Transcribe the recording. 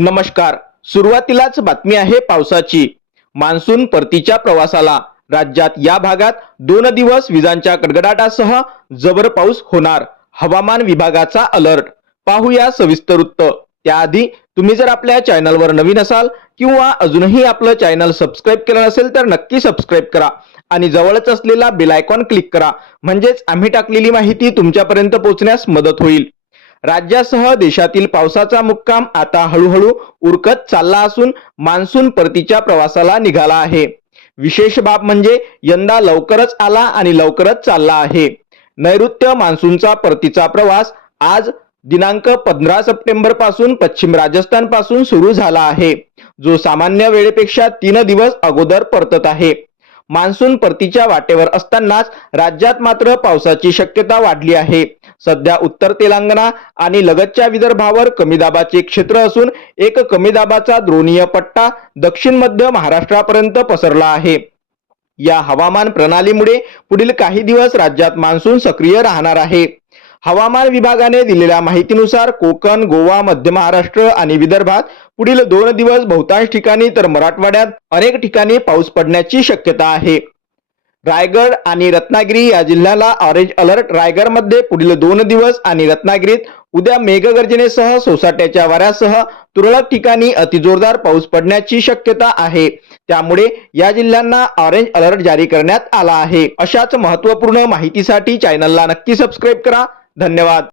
नमस्कार. सुरुवातीलाच बातमी आहे पावसाची. मान्सून परतीच्या प्रवासाला. राज्यात या भागात दोन दिवस विजांच्या कडकडाटासह जबर पाऊस होणार. हवामान विभागाचा अलर्ट. पाहूया सविस्तर वृत्त. त्याआधी तुम्ही जर आपल्या चॅनलवर नवीन असाल किंवा अजूनही आपलं चॅनल सबस्क्राईब केलं नसेल तर नक्की सबस्क्राईब करा आणि जवळच असलेला बेल आयकॉन क्लिक करा. म्हणजेच आम्ही टाकलेली माहिती तुमच्यापर्यंत पोहोचण्यास मदत होईल. राज्यासह देशातील पावसाचा मुक्काम आता हळूहळू उरकत चालला असून मान्सून परतीच्या प्रवासाला निघाला आहे. विशेष बाब म्हणजे यंदा लवकरच आला आणि लवकरच चालला आहे. नैऋत्य मान्सूनचा परतीचा प्रवास आज दिनांक पंधरा सप्टेंबरपासून पश्चिम राजस्थानपासून सुरू झाला आहे. जो सामान्य वेळेपेक्षा तीन दिवस अगोदर परतत आहे. मान्सून परतीच्या वाटेवर असतानाच राज्यात मात्र पावसाची शक्यता वाढली आहे. सध्या उत्तर तेलंगणा आणि लगतच्या विदर्भावर कमी दाबाचे क्षेत्र असून एक कमी दाबाचा द्रोणीय पट्टा दक्षिण मध्य महाराष्ट्रापर्यंत पसरला आहे. या हवामान प्रणालीमुळे पुढील काही दिवस राज्यात मान्सून सक्रिय राहणार आहे. हवामान विभागाने दिलेल्या माहितीनुसार कोकण गोवा मध्य महाराष्ट्र आणि विदर्भात पुढील दोन दिवस बहुतांश ठिकाणी तर मराठवाड्यात अनेक ठिकाणी पाऊस पडण्याची शक्यता आहे. रायगड आणि रत्नागिरी या जिल्ह्याला ऑरेंज अलर्ट रायगडमध्ये पुढील दोन दिवस आणि रत्नागिरीत उद्या मेघगर्जनेसह सोसाट्याच्या वाऱ्यासह तुरळक ठिकाणी अतिजोरदार पाऊस पडण्याची शक्यता आहे. त्यामुळे या जिल्ह्यांना ऑरेंज अलर्ट जारी करण्यात आला आहे. अशाच महत्त्वपूर्ण माहितीसाठी चॅनलला नक्की सबस्क्राईब करा. धन्यवाद.